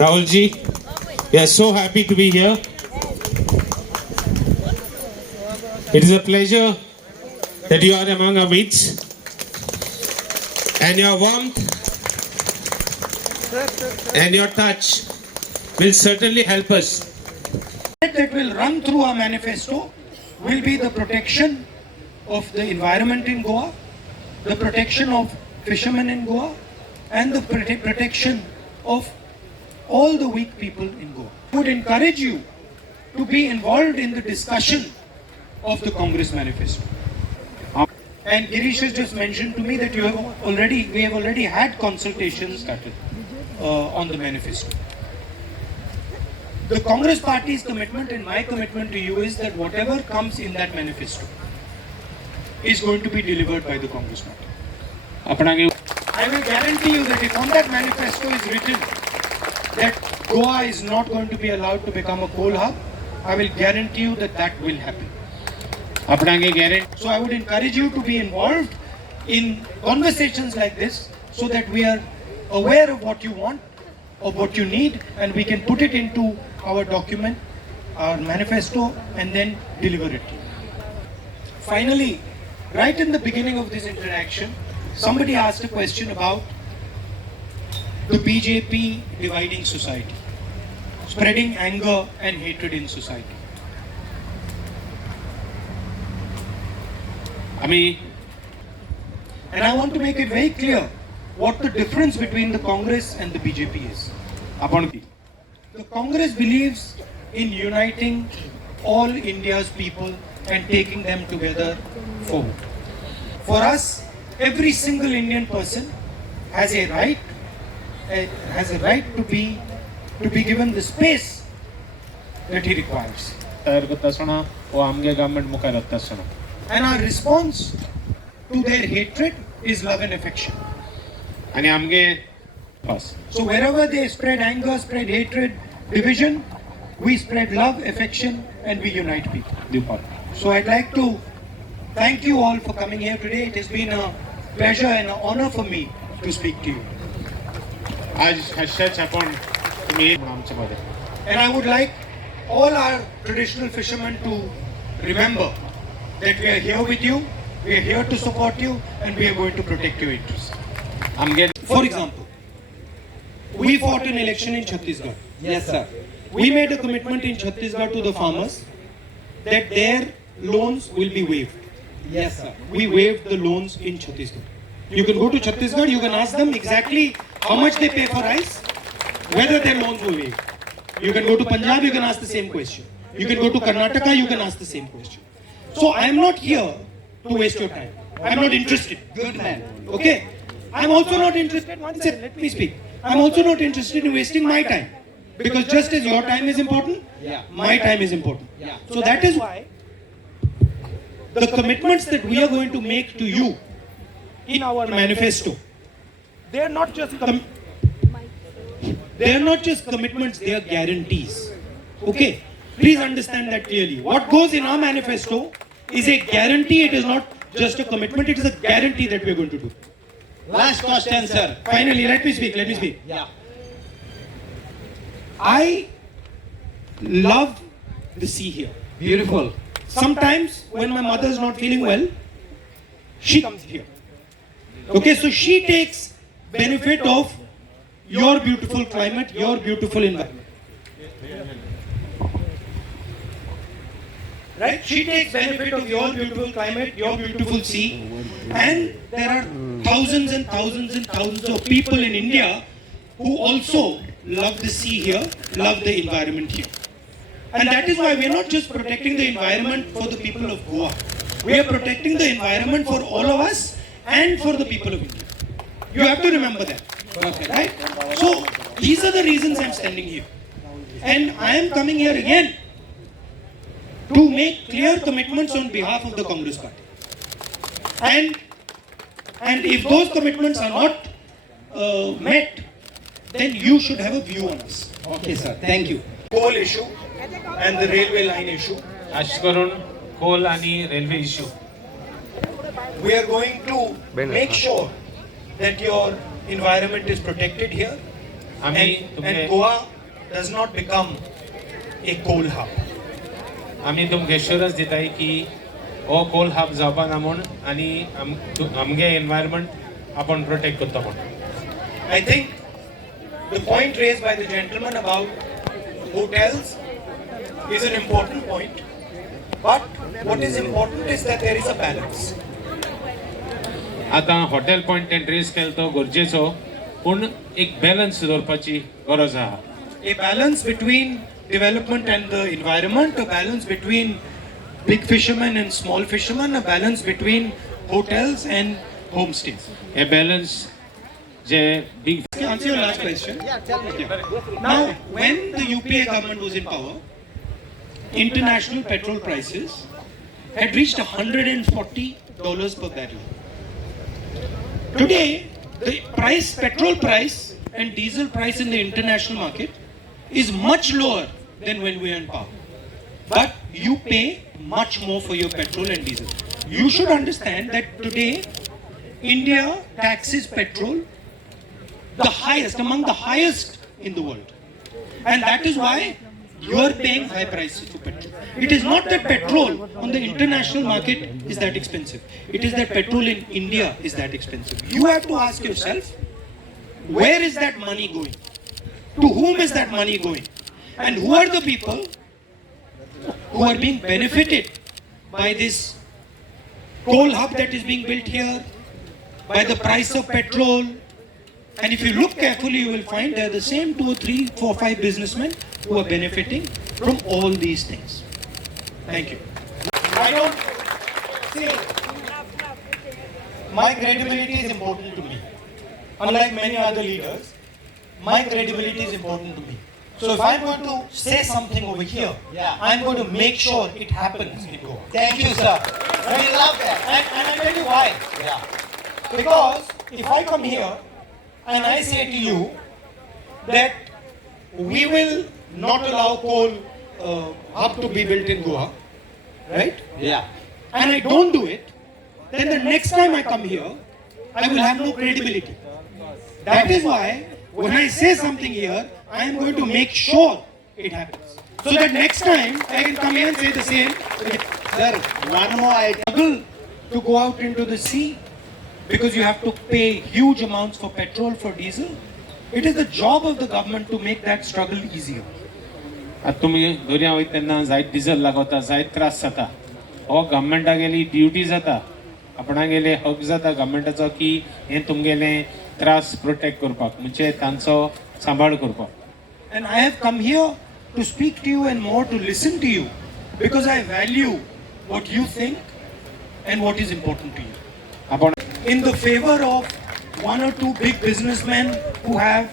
Rahulji, we are so happy to be here. It is a pleasure that you are among our mates, and your warmth and your touch will certainly help us. That will run through our manifesto will be the protection of the environment in Goa, the protection of fishermen in Goa, and the protection of all the weak people in Goa. I would encourage you to be involved in the discussion of the Congress manifesto. And Girish has just mentioned to me that we have already had consultations on the manifesto. The Congress Party's commitment and my commitment to you is that whatever comes in that manifesto is going to be delivered by the Congress Party. I will guarantee you that if on that manifesto is written that Goa is not going to be allowed to become a coal hub, I will guarantee you that that will happen. So I would encourage you to be involved in conversations like this so that we are aware of what you want, of what you need, and we can put it into our document, our manifesto, and then deliver it. Finally, right in the beginning of this interaction, somebody asked a question about the BJP dividing society, spreading anger and hatred in society. And I want to make it very clear what the difference between the Congress and the BJP is. The Congress believes in uniting all India's people and taking them together forward. For us, every single Indian person has a right to be given the space that he requires. And our response to their hatred is love and affection. So wherever they spread anger, spread hatred, division, we spread love, affection, and we unite people. So I'd like to thank you all for coming here today. It has been a pleasure and an honor for me to speak to you. And I would like all our traditional fishermen to remember that we are here with you, we are here to support you, and we are going to protect your interests. For example, we fought an election in Chhattisgarh. Yes, sir. We made a commitment in Chhattisgarh to the farmers that their loans will be waived. Yes, sir. We waived the loans in Chhattisgarh. You can go to Chhattisgarh, you can ask them exactly how much they pay for rice, whether their loans were waived. You can go to Punjab, you can ask the same question. You can go to Karnataka, you can ask the same question. So I am not here to waste your time. I am not interested. Good man. Okay? I am also not interested, one second, let me speak. I am also not interested in wasting my time. Because just as your time is important, my time is important. So that is why the commitments that we are going to make to you in our manifesto, they are not just commitments, they are guarantees. Okay? Please understand that clearly. What goes in our manifesto is a guarantee. It is not just a commitment, it is a guarantee that we are going to do. Last question, sir. Finally, let me speak. Yeah. I love the sea here. Beautiful. Sometimes when my mother is not feeling well, she comes here. Okay, so she takes benefit of your beautiful climate, your beautiful environment. Right? She takes benefit of your beautiful climate, your beautiful sea. And there are thousands and thousands and thousands of people in India who also love the sea here, love the environment here. And that is why we are not just protecting the environment for the people of Goa. We are protecting the environment for all of us and for the people of India. You have to remember that. Right? So these are the reasons I am standing here. And I am coming here again to make clear commitments on behalf of the Congress Party. And if those commitments are not met, then you should have a view on us. Okay, sir. Thank you. Coal issue and the railway line issue. Ashkarun, coal आणि railway issue. We are going to make sure that your environment is protected here. And Goa does not become a coal hub. आमी तुमकां assurance दिताय की हो कोल hub जावपा ना म्हूण आनी आमगे एनवायरमेंट आपण प्रोटेक्ट करता म्हूण. I think the point raised by the gentleman about hotels is an important point. But what is important is that there is a balance. आतां हॉटेल पॉयंट तें रेज केलो तो गरजेचो पूण एक बॅलन्स दवरपाची गरज आहा. A balance between development and the environment, a balance between big fishermen and small fishermen, a balance between hotels and homestays. हे बॅलन्स जे big Can I answer your last question? Now, when the UPA government was in power, international petrol prices had reached $140 per barrel. Today, the petrol price and diesel price in the international market is much lower than when we were in power. But you pay much more for your petrol and diesel. You should understand that today, India taxes petrol the highest, among the highest in the world. And that is why you are paying high prices for petrol. It is not that petrol on the international market is that expensive. It is that petrol in India is that expensive. You have to ask yourself, where is that money going? To whom is that money going? And who are the people who are being benefited by this coal hub that is being built here, by the price of petrol? And if you look carefully, you will find they are the same 2 or 3, 4, 5 businessmen who are benefiting from all these things. Thank you. I don't see. My credibility is important to me. Unlike many other leaders, my credibility is important to me. So if I'm going to say something over here, I'm going to make sure it happens in Goa. Thank you, sir. We love that. And I'll tell you why. Because if I come here and I say to you that we will not allow coal hub to be built in Goa, right? Yeah. And I don't do it, then the next time I come here, I will have no credibility. That is why when I say something here, I am going to make sure it happens. So that next time I can come here and say the same. Sir, one more item. Struggle to go out into the sea because you have to pay huge amounts for petrol, for diesel. It is the job of the government to make that struggle easier. आतां तुमी दर्या वयता तेन्ना जायत diesel लागता, जायत त्रास जाता. हो गव्हर्मेंटागेली ड्युटी जाता, आपणागेले हक जाता गव्हर्मेंटाचो की हें तुमगेले त्रास प्रोटेक्ट करपाक, म्हणजे तांचो सांबाळ करपाक. And I have come here to speak to you and more to listen to you because I value what you think and what is important to you. आपण In the favor of 1 or 2 big businessmen who have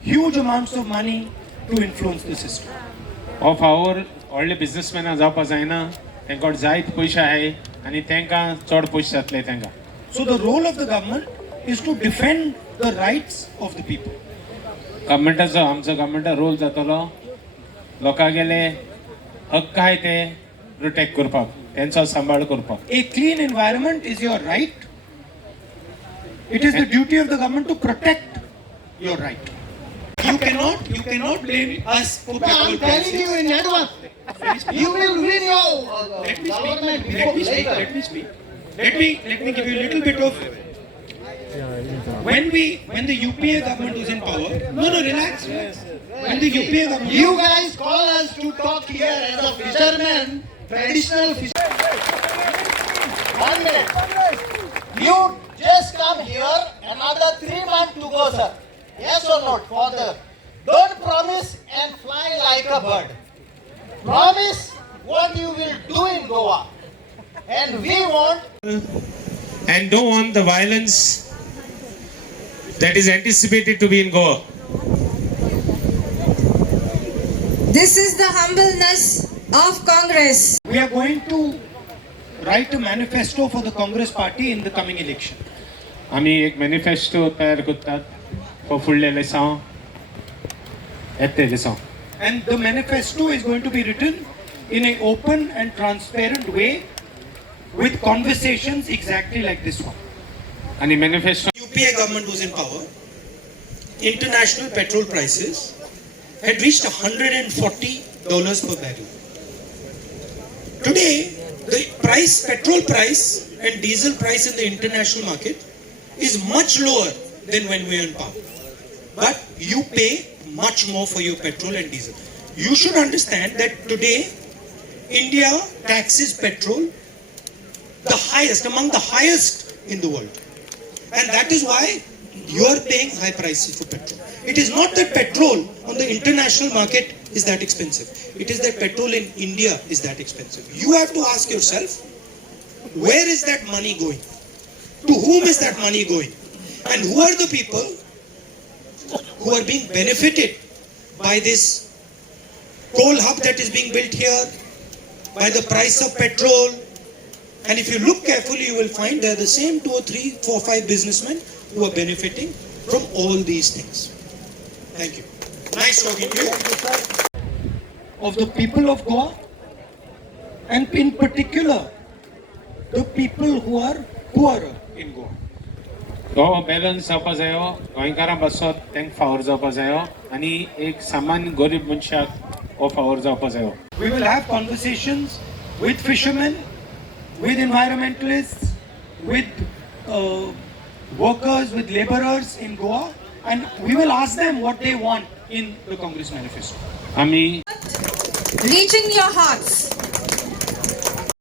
huge amounts of money to influence the system. हो फावोर व्हडले बिझनेसमॅनां जावपा जायना, तांकां जायत पयशे आहाय आनी तांकां चड पयशे जातले तांकां. So the role of the government is to defend the rights of the people. गव्हर्मेंटाचो आमचो गव्हर्मेंटा रोल जातलो लोकांगेले हक्क आहाय ते प्रोटेक्ट करपाक, तांचो सांबाळ करपाक. A clean environment is your right. It is the duty of the government to protect your right. You cannot blame us for petrol I'm telling prices. you in advance. You will win your Let me government speak. before later. Let me speak. Let me give you a little bit of. When the UPA government was in power. No, relax. When the UPA government. You guys call us to talk here as a fisherman, traditional fisherman. 1 minute. You just come here, another 3 months to go, sir. Yes or not, father? Don't promise and fly like a bird. Promise what you will do in Goa. And we want And don't want the violence that is anticipated to be in Goa. This is the humbleness of Congress. We are going to write a manifesto for the Congress party in the coming election. आमी एक manifesto तयार करतात फुडले दिसां येते दिसां. And the manifesto is going to be written in an open and transparent way with conversations exactly like this one. आनी manifesto UPA government was in power, international petrol prices had reached $140 per barrel. Today, the petrol price and diesel price in the international market is much lower than when we are in power. But you pay much more for your petrol and diesel. You should understand that today, India taxes petrol the highest, among the highest in the world. And that is why you are paying high prices for petrol. It is not that petrol on the international market is that expensive. It is that petrol in India is that expensive. You have to ask yourself, where is that money going? To whom is that money going? And who are the people who are being benefited by this coal hub that is being built here, by the price of petrol? And if you look carefully, you will find they are the same 2 or 3, 4, 5 businessmen who are benefiting from all these things. Thank you. Nice talking to you. Of the people of Goa, and in particular, the people who are poorer in Goa. तो balance जावपा जायो, गोंयकारां बसत तांकां फावोर जावपा जायो आनी एक सामान्य गरीब मनशाक हो फावोर जावपा जायो. We will have conversations with fishermen, with environmentalists, with workers, with laborers in Goa, and we will ask them what they want in the Congress manifesto. आमी Reaching your hearts.